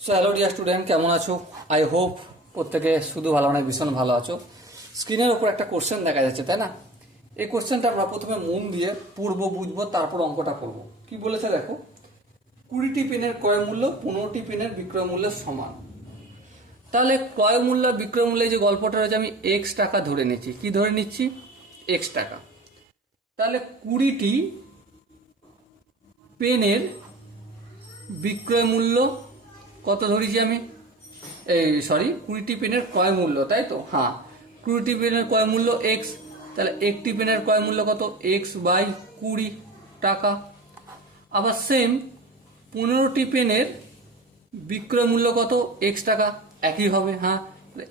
So hello dear student, কেমন আছো? I hope প্রত্যেকে শুধু ভালো নয়, ভীষণ ভালো আছো। স্ক্রিনের উপর একটা কোশ্চেন দেখা যাচ্ছে, তাই না? এই কোশ্চেনটা আমরা প্রথমে মন দিয়ে পড়বো, বুঝবো, তারপর অঙ্কটা করব। কি বলেছে দেখো, 20টি পেনের ক্রয় মূল্য 15টি পেনের বিক্রয় মূল্যের সমান। তাহলে ক্রয় মূল্য বিক্রয় মূল্যে যে গল্পটা রয়েছে, আমি এক্স টাকা ধরে নিচ্ছি। কি ধরে নিচ্ছি? এক্স টাকা। তাহলে 20টি পেনের বিক্রয় মূল্য কত ধরেছি আমি? 20টি পেনের ক্রয় মূল্য, তাই তো? হ্যাঁ, 20টি পেনের ক্রয় মূল্য এক্স। তাহলে একটি পেনের ক্রয় মূল্য কত? এক্স বাই 20 টাকা। আবার সেম 15টি পেনের বিক্রয় মূল্য কত? এক্স টাকা, একই হবে। হ্যাঁ,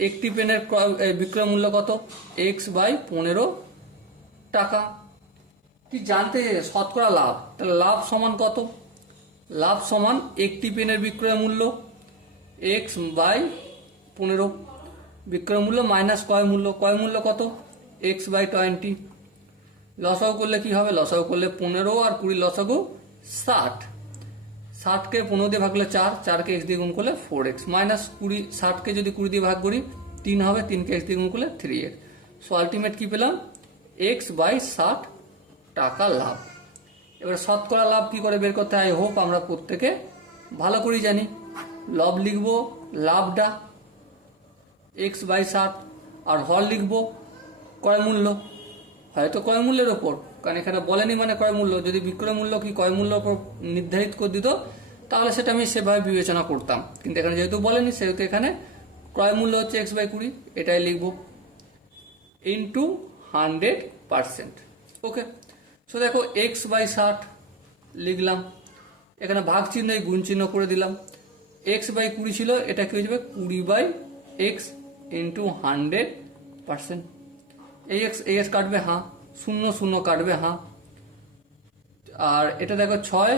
একটি পেনের বিক্রয় মূল্য কত? এক্স বাই 15 টাকা। কি জানতে শতকরা লাভ, তাহলে লাভ সমান কত? লাভ সমান একটি পেনের বিক্রয় মূল্য এক্স বাই 15, বিক্রয় মূল্য মাইনাস ক্রয় মূল্য। ক্রয় মূল্য কত? X by 20। লসাগু করলে কি হবে? লসাগু করলে 15 আর 20 লসাগু 60। 60কে 15 দিয়ে ভাগলে 4, 4কে এক্স দিয়ে গুণ করলে 4x, মাইনাস 20। 60কে যদি 20 দিয়ে ভাগ করি 3 হবে, 3কে এক্স দিয়ে গুণ করলে 3x। সো আলটিমেট কি পেলাম? এক্স বাই 60 টাকা লাভ। এবার শতকরা লাভ কি করে বের করতে হয়? আই হোপ আমরা প্রত্যেকে ভালো করেই জানি। লব লিখবো লাভটা এক্স বাই 60, আর হর লিখবো ক্রয় মূল্য, হয়তো ক্রয় মূল্যের ওপর, কারণ এখানে বলেনি মানে ক্রয় মূল্য। যদি বিক্রয় মূল্য কি ক্রয় মূল্যের ওপর নির্ধারিত করে দিত, তাহলে সেটা আমি সেভাবে বিবেচনা করতাম। কিন্তু এখানে যেহেতু বলেনি, সেহেতু এখানে ক্রয় মূল্য হচ্ছে এক্স বাই 20, এটাই লিখবো ইন্টু 100%। ওকে, সো দেখো এক্স বাই 60 লিখলাম, এখানে ভাগ চিহ্ন গুণ চিহ্ন করে দিলাম। এক্স বাই 20 ছিল, এটা কি হয়ে যাবে? 20 বাই এক্স ইন্টু 100%। এই এক্স কাটবে, হ্যাঁ, 0 0 কাটবে, হ্যাঁ। আর এটা দেখো 6,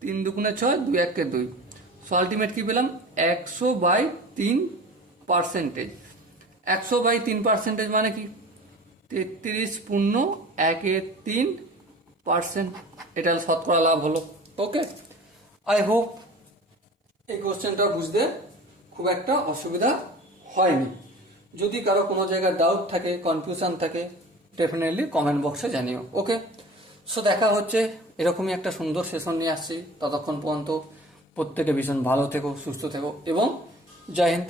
3 দুগুণে 6, 2 1 কে 2। সো আলটিমেট কি পেলাম? 100 বাই 3%। 100 বাই 3% মানে কি? 33.13%। এটা শতকরা লাভ হলো। ওকে, আই হোপ এই কোশ্চেনটা বুঝতে খুব একটা অসুবিধা হয়নি। যদি কারো কোনো জায়গায় ডাউট থাকে, কনফিউশন থাকে, ডেফিনেটলি কমেন্ট বক্সে জানিও। ওকে, সো দেখা হচ্ছে, এরকমই একটা সুন্দর সেশন নিয়ে আসছি। ততক্ষণ পর্যন্ত প্রত্যেকে ভীষণ ভালো থেকো, সুস্থ থেকো এবং জয় হিন্দ।